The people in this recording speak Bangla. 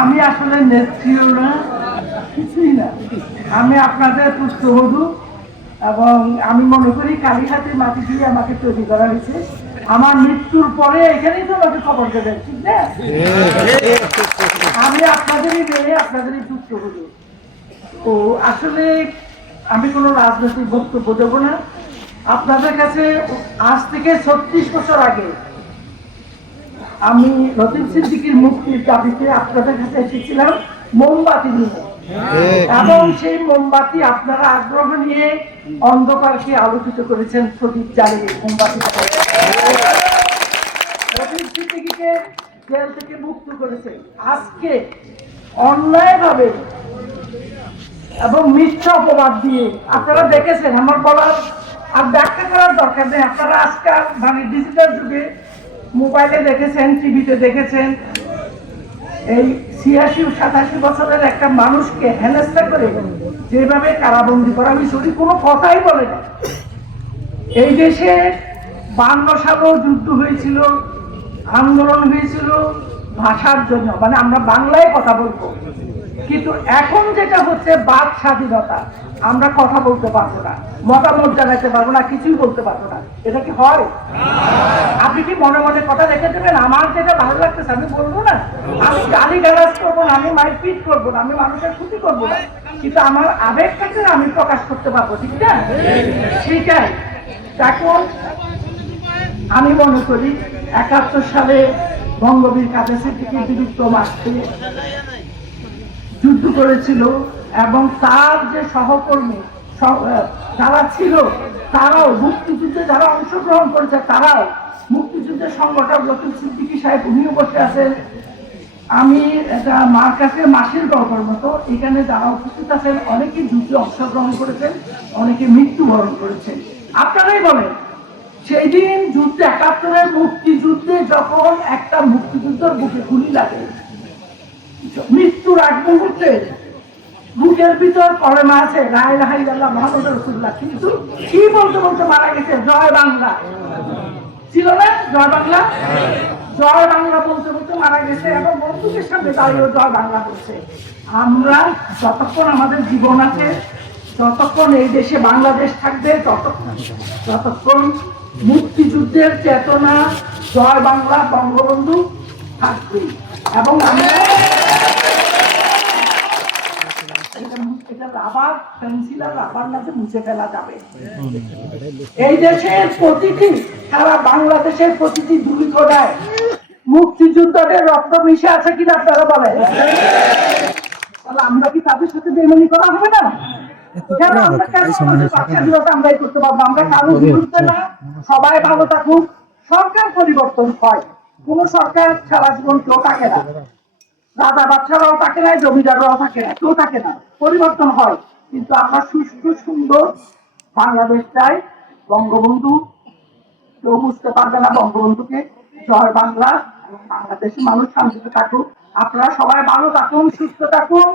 আমি আসলে নেত্রীও না, কিছুই না। আমি আপনাদের পুত্রবধূ এবং আমি মনে করি কালীঘাটের মাটি দিয়ে আমাকে তৈরি করা হয়েছে। আমার মৃত্যুর পরে এখানেই তো আমাকে খবর দেবেন ঠিক আমি আপনাদেরই মেয়ে, আপনাদেরই পুত্রবধূ। তো আসলে আমি কোনো রাজনৈতিক বক্তব্য দেবো না। আপনাদের কাছে আজ থেকে ছত্রিশ বছর আগে আমি লতিফ সিদ্দিকির মুক্তির দাবিতে আপনাদের কাছে এসেছিলাম মোমবাতি নিয়ে। এবং সেই মোমবাতি আপনারা আগ্রহ নিয়ে অন্ধকারকে আলোকিত করেছেন প্রদীপ জ্বালিয়ে মোমবাতি লতিফ সিদ্দিকিকে জেল থেকে মুক্ত করেছেন আজকে অন্যায়ভাবে এবং মিথ্যা অপবাদ দিয়ে। আপনারা দেখেছেন আমার বলার আর ব্যাখ্যা করার দরকার নেই। আপনারা আজকাল মানে ডিজিটাল যুগে মোবাইলে দেখেছেন, টিভিতে দেখেছেন। এই ছিয়াশি সাতাশি বছরের একটা মানুষকে হেনস্থা করে যেভাবে কারাবন্দি করা হয়েছে উনি কোনো কথাই বলে না। এই দেশে বান্ন যুদ্ধ হয়েছিল, আন্দোলন হয়েছিল, ভাষার জন্য মানে আমরা বাংলায় কথা বলব। কিন্তু এখন যেটা হচ্ছে বাক স্বাধীনতা, আমরা কথা বলতে পারব না, মতামত জানাতে পারব না, কিছুই বলতে পারব না। এটা কি হয়? আপনি কি মনে মনে কথা রেখে দেবেন? আমার যেটা ভালো লাগতেছে, আমি বলব না। আমি গালি গালাজ করব না, আমি মারপিট করব না, আমি মানুষের ক্ষতি করব না। কিন্তু আমার আবেগটাকে আমি প্রকাশ করতে পারব, ঠিক না? সেটাই এখন আমি মনে করি একাত্তর সালে বঙ্গবীর কাদের থেকে বিলুপ্ত যুদ্ধ করেছিল এবং তার যে সহকর্মী যারা ছিল, তারাও মুক্তিযুদ্ধে যারা অংশগ্রহণ করেছে, তারাও মুক্তিযুদ্ধের সংগঠক লতিফ সিদ্দিকী সাহেব, উনিও বসে আছেন। আমি এটা মার কাছে মাসির গল্পের মতো, এখানে যারা উপস্থিত আছেন অনেকে যুদ্ধে অংশগ্রহণ করেছেন, অনেকে মৃত্যুবরণ করেছেন। আপনারাই বলেন, সেই দিন যুদ্ধে একাত্তরের মুক্তিযুদ্ধে যখন একটা মুক্তিযুদ্ধের বুকে গুলি লাগে মৃত্যুর আগ মুহূর্তে বুকের ভিতর কলেমা আছে রায় রাহাই আল্লাহ মোহাম্মদ রসুল্লাহ কিন্তু কি বলতে বলতে মারা গেছে? জয় বাংলা। ছিল না? জয় বাংলা? জয় বাংলা বলতে বলতে মারা গেছে এবং বন্ধুদের সামনে দাঁড়িয়ে জয় বাংলা বলছে। আমরা যতক্ষণ আমাদের জীবন আছে, যতক্ষণ এই দেশে বাংলাদেশ থাকবে, ততক্ষণ যতক্ষণ মুক্তিযুদ্ধের চেতনা জয় বাংলা বঙ্গবন্ধু থাকবে। এবং আমরা এটা- রাবার পেন্সিল আর রাবার নাতে মুছে ফেলা যাবে। এই দেশের প্রতিটি সারা বাংলাদেশের প্রতিটি দুর্ঘটনায় মুক্তিযুদ্ধের রক্ত মিশে আছে কিনা আপনারা বলেন? তাহলে আমরা কি তাদের সাথে বেমানি করা হবে না? আমরাই করতে পারব? আমরা কারোর বিরুদ্ধে না সবাই ভালো থাকুক সরকার পরিবর্তন হয়। কোন সরকার সারা জীবন কেউ থাকে না। রাজা বাচ্চারাও থাকে না, জমিদাররাও থাকে না, কেউ থাকে না। পরিবর্তন হয়। কিন্তু আমরা সুস্থ সুন্দর বাংলাদেশ চাই। বঙ্গবন্ধু, কেউ বুঝতে পারবে না বঙ্গবন্ধুকে। জয় বাংলা। বাংলাদেশের মানুষ শান্তিতে থাকুক। আপনারা সবাই ভালো থাকুন, সুস্থ থাকুন।